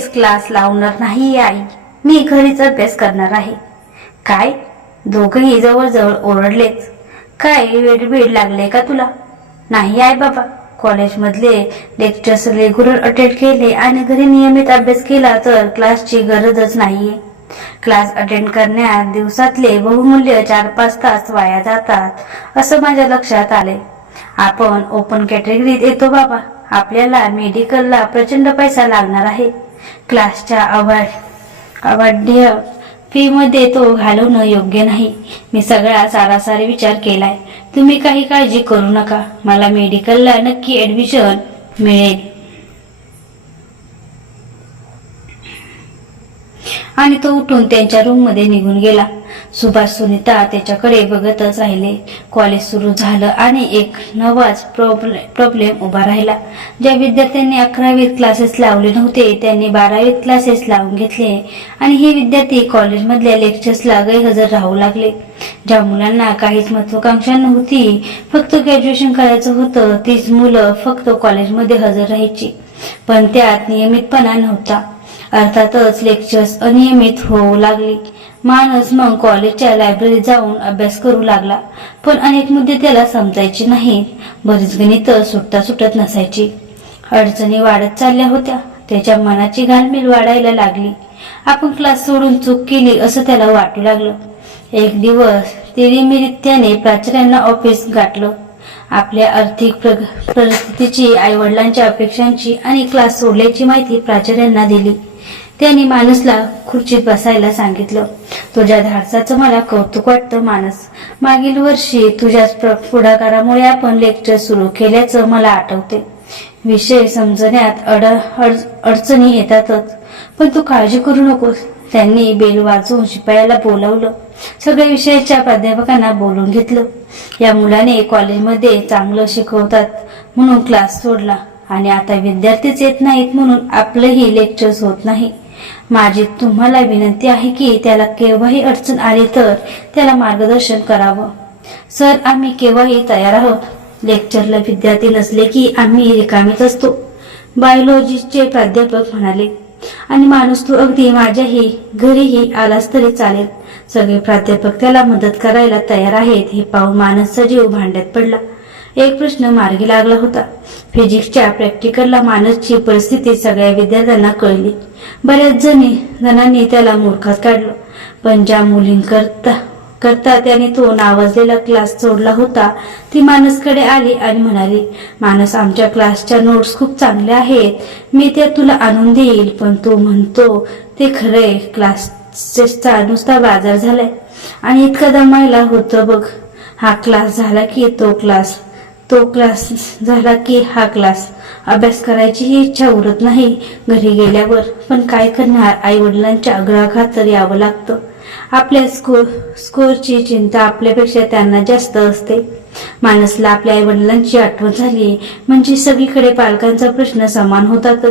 वेळेस क्लास लावणार नाही आई, मी घरीच अभ्यास करणार आहे. काय? दोघंही जवळजवळ ओरडलेच. काय वेड लागले का तुला? नाही आहे बाबा, कॉलेजमधले लेक्चर्स रेग्युलर अटेंड केले आणि घरी नियमित अभ्यास केला तर क्लासची गरजच नाहीये. क्लास अटेंड करण्यात दिवसातले बहुमूल्य 4-5 तास वाया जातात असं माझ्या लक्षात आले. आपण ओपन कॅटेगरीत येतो बाबा, आपल्याला मेडिकलला प्रचंड पैसा लागणार आहे. क्लासच्या अवाढव्य फी मध्ये तो घालवणं योग्य नाही. मी सगळा सारासार विचार केलाय. तुम्ही काही काळजी करू नका, मला मेडिकलला नक्की ऍडमिशन मिळेल. आणि तो उठून त्यांच्या रूम मध्ये निघून गेला. सुभाष सुनीता त्याच्याकडे बघतच राहिले. कॉलेज सुरू झालं आणि एक नवाच प्रॉब्लेम उभा राहिला. ज्या विद्यार्थ्यांनी 11वीत क्लासेस लावले नव्हते त्यांनी 12वीत क्लासेस लावून घेतले आणि हे विद्यार्थी कॉलेजमधल्या लेक्चर्सला गैरहजर राहू लागले. ज्या मुलांना काहीच महत्वाकांक्षा नव्हती, फक्त ग्रॅज्युएशन करायचं होतं, तीच मुलं फक्त कॉलेजमध्ये हजर राहायची, पण त्यात नियमितपणा नव्हता. अर्थातच लेक्चर्स अनियमित होऊ लागली. माणूस मग कॉलेजच्या लायब्ररीत जाऊन अभ्यास करू लागला, पण अनेक मुद्दे त्याला समजायचे नाहीत. बरीच गणित सुटत नसायची. अडचणी वाढत चालल्या होत्या. त्याच्या मनाची घालमेल वाढायला लागली. आपण क्लास सोडून चूक केली असं त्याला वाटू लागलं. एक दिवस तिळीमिरीत त्याने प्राचार्यांना ऑफिस गाठलं. आपल्या आर्थिक परिस्थितीची, आईवडिलांच्या अपेक्षांची आणि क्लास सोडल्याची माहिती प्राचार्यांना दिली. त्यांनी मानसला खुर्चीत बसायला सांगितलं. तुझ्या धाडसाचं मला कौतुक वाटतं मानस. मागील वर्षी तुझ्याच पुढाकारामुळे आपण लेक्चर सुरू केल्याचं मला आठवते. विषय समजण्यात अडचणी येतातच, पण तू काळजी करू नकोस. त्यांनी बेल वाजवून शिपायाला बोलावलं. सगळ्या विषयाच्या प्राध्यापकांना बोलून घेतलं. या मुलाने कॉलेजमध्ये चांगलं शिकवतात म्हणून क्लास सोडला आणि आता विद्यार्थीच येत नाहीत म्हणून आपलंही लेक्चर्स होत नाही. माझी तुम्हाला विनंती आहे की त्याला केव्हाही अडचण आली तर त्याला मार्गदर्शन करावं. सर, आम्ही केव्हाही तयार आहोत. लेक्चरला विद्यार्थी नसले की आम्ही रिकामीच असतो, बायोलॉजीचे प्राध्यापक म्हणाले. आणि माणूस तू अगदी माझ्याही घरीही आलास तरी चालेल. सगळे प्राध्यापक त्याला मदत करायला तयार आहेत. हे पाहून मानसचा जीव भांड्यात पडला. एक प्रश्न मार्गी लागला होता. फिजिक्सच्या प्रॅक्टिकलला मानसची परिस्थिती सगळ्या विद्यार्थ्यांना कळली. बऱ्याच जणांनी त्याला मूर्खात काढलं, पण ज्या मुलींकरता त्याने तो नावाजलेला क्लास सोडला होता ती मानसकडे आली आणि म्हणाली, मानस, आमच्या क्लासच्या नोट्स खूप चांगल्या आहेत, मी त्या तुला आणून देईल. पण तो म्हणतो ते खरंय, क्लासचा नुसता बाजार झालाय आणि इतका दमायला होतं बघ. हा क्लास झाला की तो क्लास, तो क्लास झाला की हा क्लास. अभ्यास करायची ही इच्छा उरत नाही घरी गेल्यावर, पण काय करणार, आई वडिलांच्या आग्रहाखात तर यावं लागतं. आपल्या स्कोरची चिंता आपल्यापेक्षा त्यांना जास्त असते. मानसला आपल्या आई वडिलांची आठवण झाली म्हणजे सगळीकडे पालकांचा प्रश्न समान होता. तर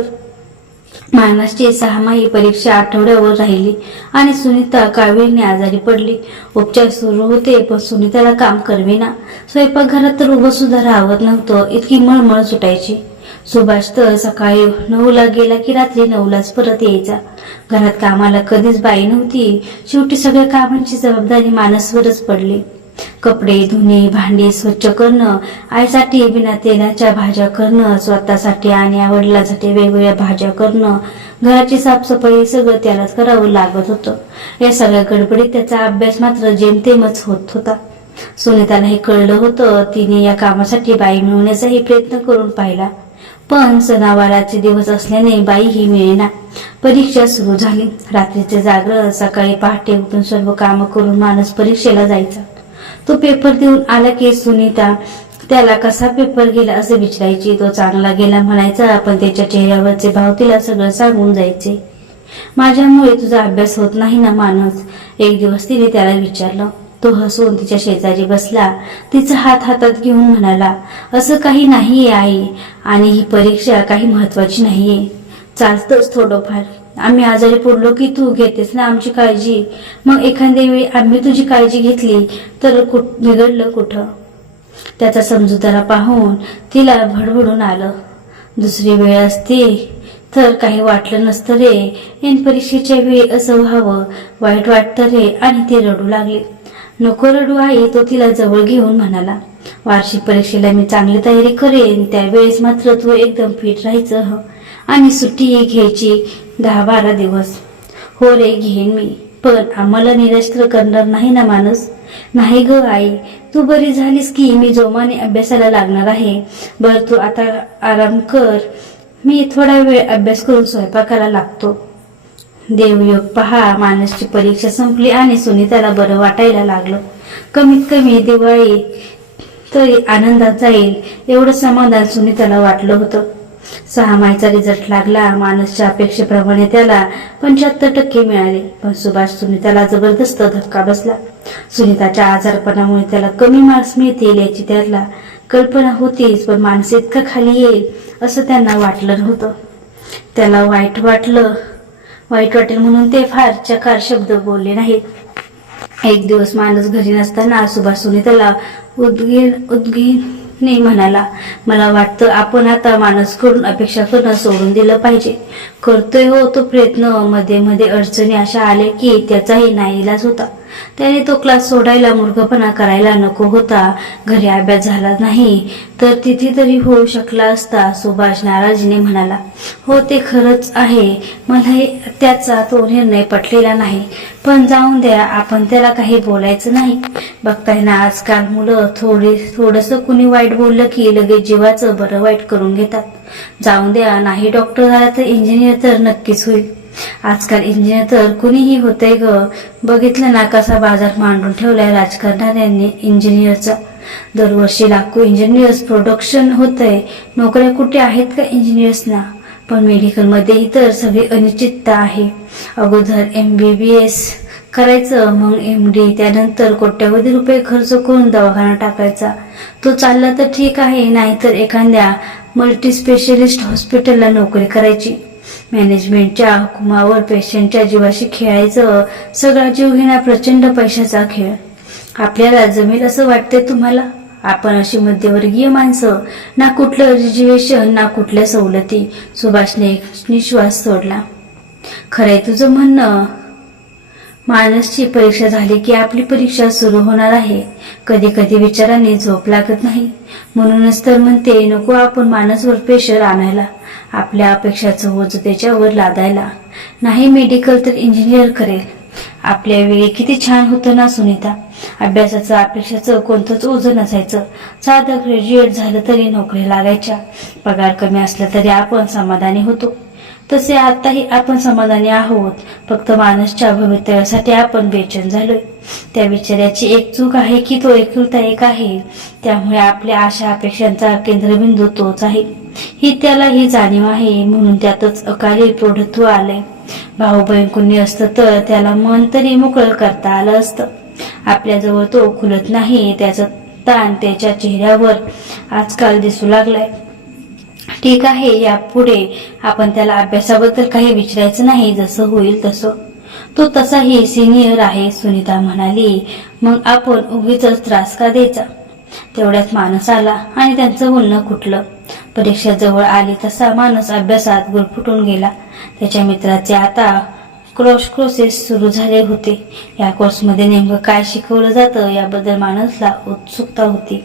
मानसची 6माही परीक्षा आठवड्यावर राहिली आणि सुनीता कावीळने आजारी पडली. उपचार सुरू होते पण सुनीताला काम करवेना. स्वयंपाकघरात तर उभं सुद्धा राहत नव्हतं, इतकी मळमळ सुटायची. सुभाष तर सकाळी 9ला गेला की रात्री 9लाच परत यायचा. घरात कामाला कधीच बाई नव्हती. शेवटी सगळ्या कामांची जबाबदारी मानसवरच पडली. कपडे धुणे, भांडी स्वच्छ करणं, आईसाठी बिना तेलाच्या भाज्या करणं, स्वतःसाठी आणि वडिलांसाठी वेगवेगळ्या भाज्या करणं, घराची साफसफाई सगळं त्यालाच करावं लागत होतं. या सगळ्या गडबडीत त्याचा अभ्यास मात्र जेमतेमच होत होता. सुनीताला हे कळलं होतं. तिने या कामासाठी बाई मिळवण्याचाही प्रयत्न करून पाहिला, पण सणावाराचे दिवस असल्याने बाई ही मिळेना. परीक्षा सुरू झाली. रात्रीचे जागरण, सकाळी पहाटे उठून सर्व कामं करून मानस परीक्षेला जायचा. तो पेपर देऊन आला की सुनीता त्याला कसा पेपर गेला असे विचारायची. तो चांगला गेला म्हणायचा, पण त्याच्या चेहऱ्यावरचे भाव तिला सगळं सांगून जायचे. माझ्यामुळे तुझा अभ्यास होत नाही ना मानस, एक दिवस तिने त्याला विचारलं. तो हसून तिच्या शेजारी बसला. तिचा हात हातात घेऊन म्हणाला, असं काही नाहीये आई, आणि ही परीक्षा काही महत्वाची नाहीये. चालतंच थोडंफार. आम्ही आजारी पडलो की तू घेतेस ना आमची काळजी. मग एखाद्या वेळी आम्ही तुझी काळजी घेतली तर बिघडलं कुठं? त्याचा समजूतदारा पाहून तिला भडभडून आलं. दुसरी वेळ असते तर काही वाटलं नसतं रे. ऐन परीक्षेच्या वेळी असं व्हावं, वाईट वाटतं रे. आणि ते रडू लागले. नको रडू आई, तो तिला जवळ घेऊन म्हणाला. वार्षिक परीक्षेला मी चांगली तयारी करेन, त्यावेळेस मात्र तू एकदम फिट राहायचं हं. आणि सुट्टी घ्यायची 10-12 दिवस. हो रे, घेईन मी. पण आम्हाला निराश तर करणार नाही ना माणूस? नाही ग आई, तू बरी झालीस की मी जोमाने अभ्यासाला लागणार आहे. बर, तू आता आराम कर. मी थोडा वेळ अभ्यास करून स्वयंपाकाला लागतो. देवयोग पहा, मानसची परीक्षा संपली आणि सुनीताला बरं वाटायला लागलं. कमीत कमी दिवाळी तरी आनंदात जाईल एवढं समाधान सुनीताला वाटलं होतं. 6 मायचा रिझल्ट लागला. मानसच्या अपेक्षेप्रमाणे त्याला 75% मिळाले. पण सुभाष सुनीताला जबरदस्त धक्का बसला. सुनीताच्या आजारपणामुळे त्याला कमी मार्क्स मिळतील याची त्याला कल्पना होतीच, पण माणूस इतका खाली येईल असं त्यांना वाटलं नव्हतं. त्याला वाईट वाटेल म्हणून ते फार चकार शब्द बोलले नाहीत. एक दिवस माणूस घरी नसताना सुभाष सुनीताला उद्गीने म्हणाला, मला वाटतं आपण आता माणूसकडून अपेक्षा करणं सोडून दिलं पाहिजे. करतोय हो तो प्रयत्न. मध्ये मध्ये अडचणी अशा आल्या की त्याचाही नाईलाज होता. त्याने तो क्लास सोडायला, मूर्खपणा करायला नको होता. घरी अभ्यास झाला नाही तर तिथे तरी होऊ शकला असता. सुभाष नाराजीने म्हणाला, हो ते खरंच आहे. मला त्याचा तो निर्णय पटलेला नाही. पण जाऊन द्या, आपण त्याला काही बोलायचं नाही. बघताय ना आजकाल मुलं थोडंसं कुणी वाईट बोललं की लगेच जीवाचं बरं वाईट करून घेतात. जाऊन द्या, नाही डॉक्टर झाला तर इंजिनियर तर नक्कीच होईल. आजकाल इंजिनियर तर कुणीही होतंय ग. बघितलं ना कसा बाजार मांडून ठेवलाय राजकारणाऱ्यांनी इंजिनियरचा. दरवर्षी लाखो इंजिनियर्स प्रोडक्शन होतंय. नोकऱ्या कुठे आहेत का इंजिनियर्सना? पण मेडिकलमध्येही तर सगळी अनिश्चितता आहे. अगोदर MBBS करायचं, मग MD, त्यानंतर कोट्यावधी रुपये खर्च करून दवाखाना टाकायचा. तो चालला तर ठीक आहे, नाहीतर एखाद्या मल्टीस्पेशलिस्ट हॉस्पिटलला नोकरी करायची. मॅनेजमेंटच्या हुकुमावर पेशंटच्या जीवाशी खेळायचं. सगळा जीव घेणा प्रचंड पैशाचा खेळ. आपल्याला जमेल असं वाटतंय तुम्हाला? आपण अशी मध्यवर्गीय माणसं, ना कुठलं रिजर्वेशन ना कुठल्या सवलती. सुभाषने निश्वास सोडला. खरंय तुझं म्हणणं. मानसची परीक्षा झाली की आपली परीक्षा सुरू होणार आहे. कधी कधी विचारांनी झोप लागत नाही. म्हणूनच तर म्हणते नको आपण मानसवर प्रेशर आणायला, आपल्या अपेक्षाचं ओझं त्याच्यावर लादायला. नाही मेडिकल तर इंजिनियर करेल. आपल्या वेळी किती छान होतं ना सुनीता. अभ्यासाचं अपेक्षाचं कोणतंच ओझं नसायचं. साधं ग्रॅज्युएट झालं तरी नोकरी लागायच्या. पगार कमी असला तरी आपण समाधानी होतो. तसे आताही आपण समाधानी आहोत. फक्त मानसच्या भवितव्यासाठी आपण बेचैन झालोय. त्या बिचाऱ्याची एक चूक आहे की तो एकुलता एक आहे. त्यामुळे आपल्या आशा अपेक्षांचा केंद्रबिंदू तोच आहे. ही त्यालाही जाणीव आहे. म्हणून त्यातच अकाली प्रौढत्व आलंय. भाऊ बहीण कुणी असतं तर त्याला मन तरी मोकळं करता आलं असतं. आपल्याजवळ तो खुलत नाही. त्याचा ताण त्याच्या चेहऱ्यावर आजकाल दिसू लागलाय. ठीक आहे, यापुढे आपण त्याला अभ्यासाबद्दल काही विचारायचं नाही. जसं होईल तसं. तो तसाही सिनियर आहे, सुनीता म्हणाली. मग आपण उगीच त्रास का द्यायचा? तेवढ्यात मानस आला आणि त्यांचं बोलणं कुठलं. परीक्षा जवळ आली तसा मानस अभ्यासात गुरफटून गेला. त्याच्या मित्राचे आता क्रॉस कोर्सेस सुरू झाले होते. या कोर्समध्ये नेमकं काय शिकवलं जातं याबद्दल मानसला उत्सुकता होती.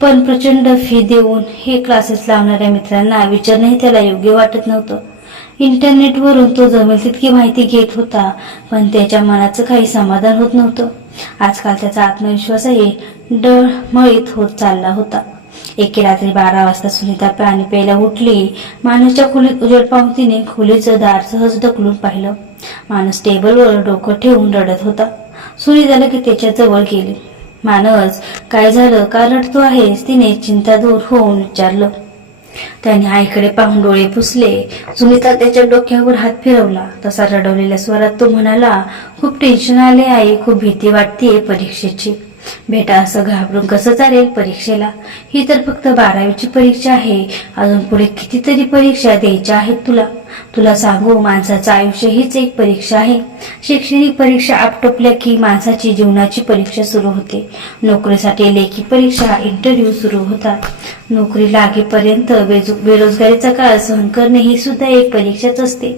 पण प्रचंड फी देऊन हे क्लासेस लावणाऱ्या मित्रांना विचारणंही त्याला योग्य वाटत नव्हतं. इंटरनेटवरून तो जमेल तितकी माहिती घेत होता, पण त्याच्या मनाचं काही समाधान होत नव्हतं. आजकाल त्याचा आत्मविश्वासही डळमळीत होत चालला होता. एके रात्री 12 वाजता सुनीता पाणी प्यायला उठली. मानसच्या खोलीत उजेड पाहून तिने खोलीचं दार सहज ढकलून पाहिलं. मानस टेबलवर डोकं ठेवून रडत होता. सुनीता लगेच त्याच्या जवळ गेली. मानस, काय झालं, का रडतो आहेस? तिने चिंता दूर होऊन विचारलं. त्याने आईकडे पाहून डोळे पुसले. सुनीता त्याच्या डोक्यावर हात फिरवला. तसा रडवलेल्या स्वरात तो म्हणाला, खूप टेन्शन आले आई, खूप भीती वाटतेय परीक्षेची. बेटा, असं घाबरून कसं चालेल परीक्षेला? ही तर फक्त 12वीची परीक्षा आहे. अजून पुढे कितीतरी परीक्षा द्यायच्या आहेत तुला. तुला सांगू, माणसाचं आयुष्य हीच एक परीक्षा आहे. शैक्षणिक परीक्षा आटोपल्या की माणसाची जीवनाची परीक्षा सुरू होते. नोकरीसाठी लेखी परीक्षा, इंटरव्ह्यू सुरू होतात. नोकरी लागेपर्यंत बेरोजगारीचा काळ सहन करणे ही सुद्धा एक परीक्षाच असते.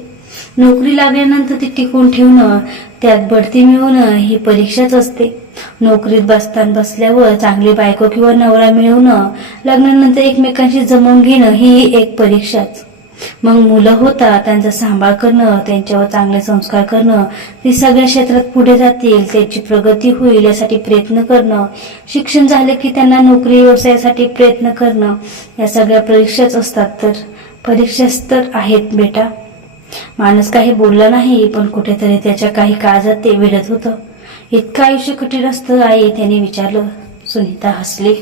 नोकरी लागल्यानंतर ती टिकून ठेवणं, त्यात बढती मिळवणं ही परीक्षाच असते. नोकरीत बसल्यावर चांगली बायको किंवा नवरा मिळवणं, लग्नानंतर एकमेकांशी जमवून घेणं ही एक परीक्षाच. मग मुलं होतात, त्यांचा सांभाळ करणं, त्यांच्यावर चांगले संस्कार करणं, ती सगळ्या क्षेत्रात पुढे जातील, त्यांची प्रगती होईल यासाठी प्रयत्न करणं, शिक्षण झालं की त्यांना नोकरी व्यवसायासाठी प्रयत्न करणं, या सगळ्या परीक्षाच असतात. तर परीक्षाच तर आहेत बेटा. माणूस काही बोलला नाही, पण कुठेतरी त्याच्या काही काळजात ते विडत होतं. इतकं आयुष्य कठीण असतं आई, त्याने विचारलं. सुनीता हसली.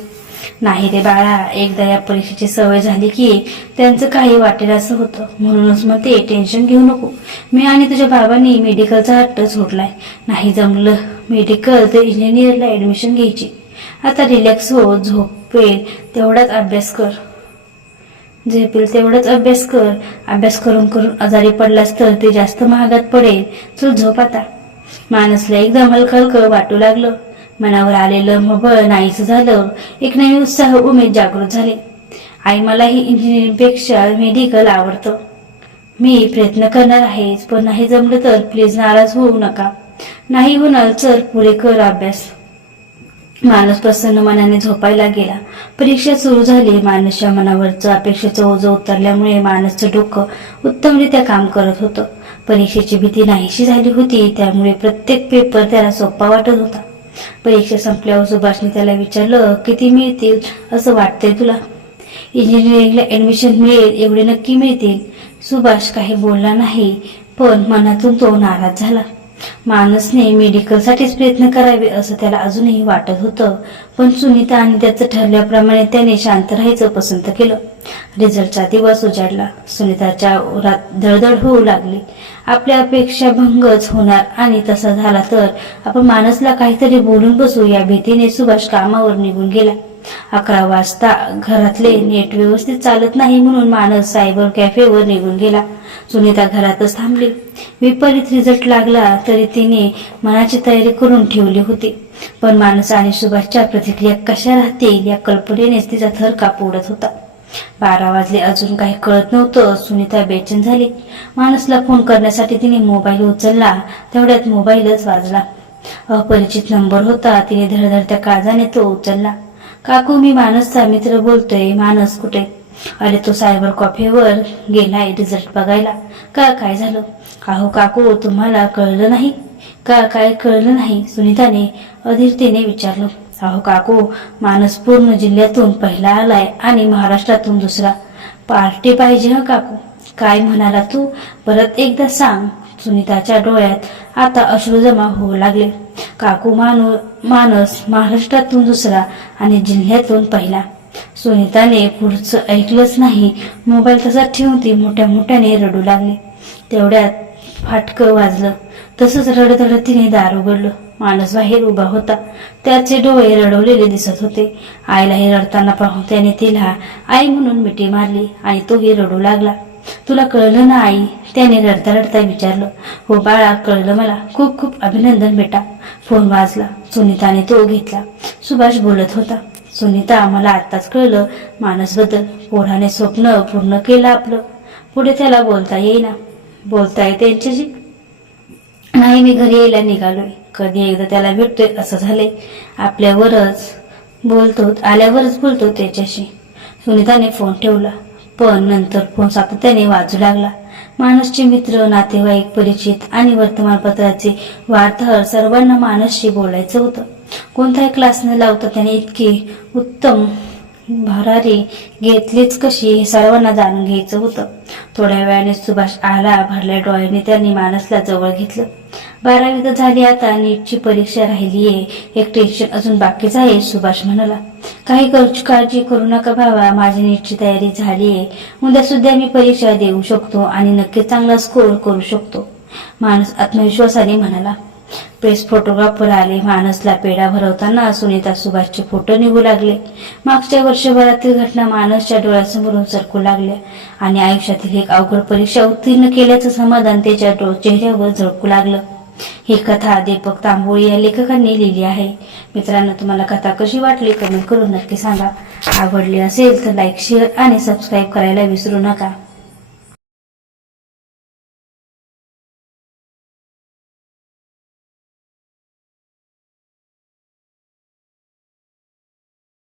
नाही रे बाळा, एकदा या परीक्षेची सवय झाली की त्यांचं काही वाटेल असं होतं. म्हणूनच मग ते टेन्शन घेऊ नको. मी आणि तुझ्या बाबांनी मेडिकलचा हट्ट सोडलाय. नाही जमलं मेडिकल तर इंजिनियरला ऍडमिशन घ्यायची. आता रिलॅक्स हो, झोपेल तेवढाच अभ्यास कर. अभ्यास करून आजारी पडलास तर ते जास्त महागात पडेल. चल झोप आता. माणसला एकदम हलकं वाटू लागलं. मनावर आलेलं मबळ नाहीसं झालं. एक नवीन उत्साह, उमेद जागृत झाले. आई, मलाही इंजिनिअरिंगपेक्षा मेडिकल आवडतं. मी प्रयत्न करणार आहेच, पण नाही जमलं तर प्लीज नाराज होऊ नका. नाही होणार, चल पुढे कर अभ्यास. माणूस प्रसन्न मनाने झोपायला गेला. परीक्षा सुरू झाली. माणसाच्या मनावरचं अपेक्षेचं ओझं उतरल्यामुळे माणसचं डोकं उत्तमरित्या काम करत होतं. परीक्षेची भीती नाहीशी झाली होती, त्यामुळे प्रत्येक पेपर त्याला सोपा वाटत होता. परीक्षा संपल्यावर सुभाषने त्याला विचारलं, किती मिळतील असं वाटतंय तुला? इंजिनिअरिंगला ऍडमिशन मिळेल एवढे नक्की मिळतील. सुभाष काही बोलला नाही, पण मनातून तो नाराज झाला. मानसने मेडिकलसाठीच प्रयत्न करावे असं त्याला अजूनही वाटत होतं, पण सुनीता आणि त्याचं ठरल्याप्रमाणे त्याने शांत राहायचं पसंत केलं. रिझल्टचा दिवस उजाडला. सुनीताच्या उरात दळदळ होऊ लागली. आपल्या अपेक्षा भंगच होणार आणि तसा झाला तर आपण मानसला काहीतरी बोलून बसू या भीतीने सुभाष कामावर निघून गेला. 11 वाजता घरातले नेट व्यवस्थित चालत नाही म्हणून मानस सायबर कॅफेवर निघून गेला. सुनीता घरातच थांबली. विपरीत रिझल्ट लागला तरी तिने मनाची तयारी करून ठेवली होती, पण मानस आणि सुभाषच्या प्रतिक्रिया कशा राहतील या कल्पनेनेच तिचा थर कापू उडत होता. 12 वाजले, अजून काही कळत नव्हतं. सुनीता बेचैन झाली. मानसला फोन करण्यासाठी तिने मोबाईल उचलला, तेवढ्यात मोबाईलच वाजला. अपरिचित नंबर होता. तिने धडधडत्या काळजाने तो उचलला. काकू, मी मानसचा मित्र बोलतोय. मानस कुठे? अरे, तो सायबर कॅफेवर गेलाय रिझल्ट बघायला. का, काय झालं? अहो काकू, तुम्हाला कळलं नाही का? काय कळलं नाही? सुनीताने अधीरतेने विचारलं. अहो काकू, मानस पूर्ण जिल्ह्यातून पहिला आलाय आणि महाराष्ट्रातून दुसरा. पार्टी पाहिजे हं काकू. काय म्हणाला तू? परत एकदा सांग. सुनीताच्या डोळ्यात आता अश्रू जमा होऊ लागले. काकू, मानस महाराष्ट्रातून दुसरा आणि जिल्ह्यातून पहिला. सुनीताने पुढचं ऐकलंच नाही. मोबाईल तसाच ठेवून ती मोठ्याने रडू लागली. तेवढ्यात फाटकं वाजलं. तसंच रडत रडत तिने दार उघडलं. मानस बाहेर उभा होता. त्याचे डोळे रडवलेले दिसत होते. आईलाही रडताना पाहून त्याने तिला आई म्हणून मिठी मारली आणि तोही रडू लागला. तुला कळलं ना आई? त्याने रडता रडता विचारलं. हो बाळा, कळलं मला. खूप खूप अभिनंदन बेटा. फोन वाजला. सुनीताने तो घेतला. सुभाष बोलत होता. सुनीता, मला आत्ताच कळलं मानसबद्दल. पोराने स्वप्न पूर्ण केलं आपलं. पुढे त्याला बोलता येईना. बोलताय त्यांच्याशी? नाही, मी घरी यायला निघालोय. कधी एकदा त्याला भेटतोय असं झालंय. आल्यावरच बोलतो त्याच्याशी. सुनीताने फोन ठेवला, पण नंतर फोन सातत्याने वाजू लागला. मानसचे मित्र, नातेवाईक, परिचित आणि वर्तमानपत्राचे वार्ताहर सर्वांना मानसशी बोलायचं होतं. कोणताही क्लास न लावता त्याने इतकी उत्तम भरारी घेतलीच कशी हे सर्वांना जाणून घ्यायचं होतं. थोड्या वेळाने सुभाष आला. भरल्या डोळ्यांनी त्यांनी मानसला जवळ घेतलं. 12वी तर झाली, आता नीटची परीक्षा राहिलीये. एक टेन्शन अजून बाकीच आहे. सुभाष म्हणाला. काही काळजी करू नका भावा, माझी नीटची तयारी झालीये. उद्या सुद्धा मी परीक्षा देऊ शकतो आणि नक्की चांगला स्कोअर करू शकतो. मानस आत्मविश्वासाने म्हणाला. प्रेस फोटोग्राफर आले. मानसला पेढा भरवताना सुनीता सुभाषचे फोटो निघू लागले. मागच्या वर्षभरातील घटना मानसच्या डोळ्यासमोरून सरकू लागल्या आणि आयुष्यातील एक अवघड परीक्षा उत्तीर्ण केल्याचं समाधान त्याच्या चेहऱ्यावर झळकू लागलं. ही कथा दीपक तांबोळी या लेखकांनी लिहिली आहे. मित्रांनो, तुम्हाला कथा कशी वाटली कमेंट करून नक्की सांगा. आवडली असेल तर लाईक, शेअर आणि सबस्क्राईब करायला विसरू नका.